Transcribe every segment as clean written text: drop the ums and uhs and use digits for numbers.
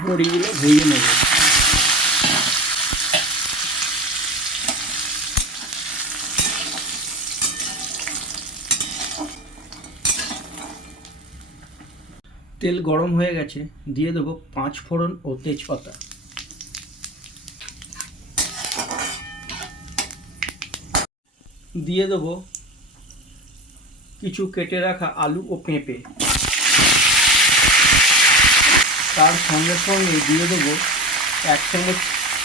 বড়িগুলো ভেজে নেব। তেল গরম হয়ে গেছে, দিয়ে দেবো 5 ফোড়ন ও তেজপাতা। দিয়ে দেবো কিছু কেটে রাখা আলু ও পেঁপে। তার সঙ্গে সঙ্গে দিয়ে দেবো 1 চামচ,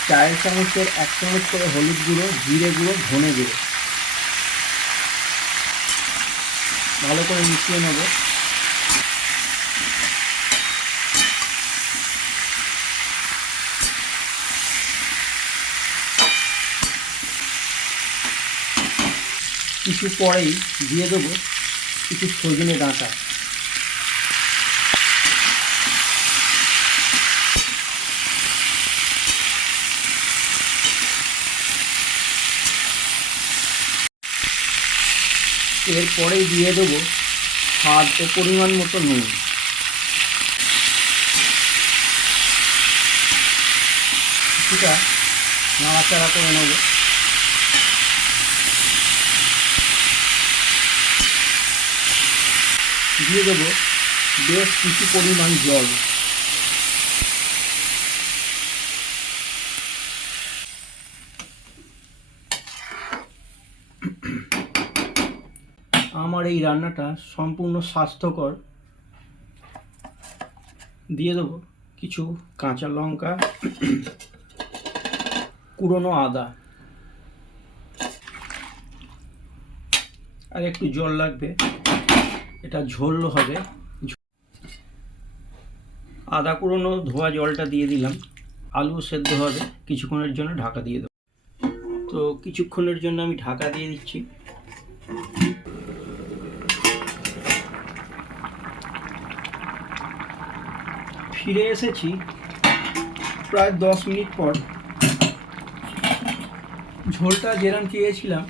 চায়ের চামচের 1 চামচ করে হলুদ গুঁড়ো, জিরে গুঁড়ো, ধনে গুঁড়ো। ভালো করে মিশিয়ে নেব। কিছু পরেই দিয়ে দেবো কিছু সজনে ডাঁটা। এরপরেই দিয়ে দেবো স্বাদ ও পরিমাণ মতো নুন। কিছুটা নাড়াচাড়া করে নেব। দিয়ে দেবো বেশ কিছু পরিমাণ জল। আমার এই রান্নাটা সম্পূর্ণ স্বাস্থ্যকর। দিয়ে দেবো কিছু কাঁচা লঙ্কা, কুড়োনো আদা, আর একটু জল লাগবে, এটা ঝোল হবে। আদা কুড়োনো ধোয়া জলটা দিয়ে দিলাম। আলু সেদ্ধ হবে, কিছুক্ষণের জন্য ঢাকা দিয়ে দেবো। তো কিছুক্ষণের জন্য আমি ঢাকা দিয়ে দিচ্ছি। ফিরে এসেছি প্রায় 10 মিনিট পর। ঝোলটা যেরকম চেয়েছিলাম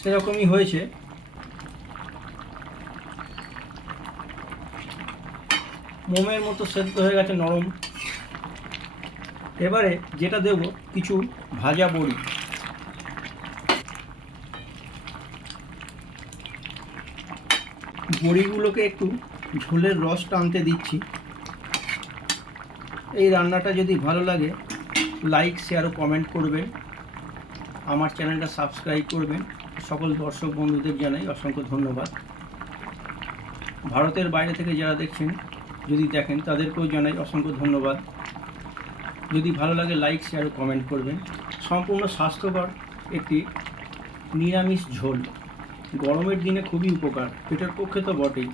সেরকমই হয়েছে। মোমের মতো সেদ্ধ হয়ে গেছে, নরম। এবারে যেটা দেব কিছু ভাজা বড়ি। বড়িগুলোকে একটু ঝোলের রস টানতে দিচ্ছি। এই রান্নাটা যদি ভালো লাগে লাইক, শেয়ার ও কমেন্ট করবেন। আমার চ্যানেলটা সাবস্ক্রাইব করবেন। সকল দর্শক বন্ধুদের জানাই অসংখ্য ধন্যবাদ। ভারতের বাইরে থেকে যারা দেখছেন, যদি দেখেন, তাদেরকেও জানাই অসংখ্য ধন্যবাদ। যদি ভালো লাগে লাইক, শেয়ার ও কমেন্ট করবেন। সম্পূর্ণ স্বাস্থ্যকর একটি নিরামিষ ঝোল, গরমের দিনে খুবই উপকার, পেটের পক্ষে তো বটেই।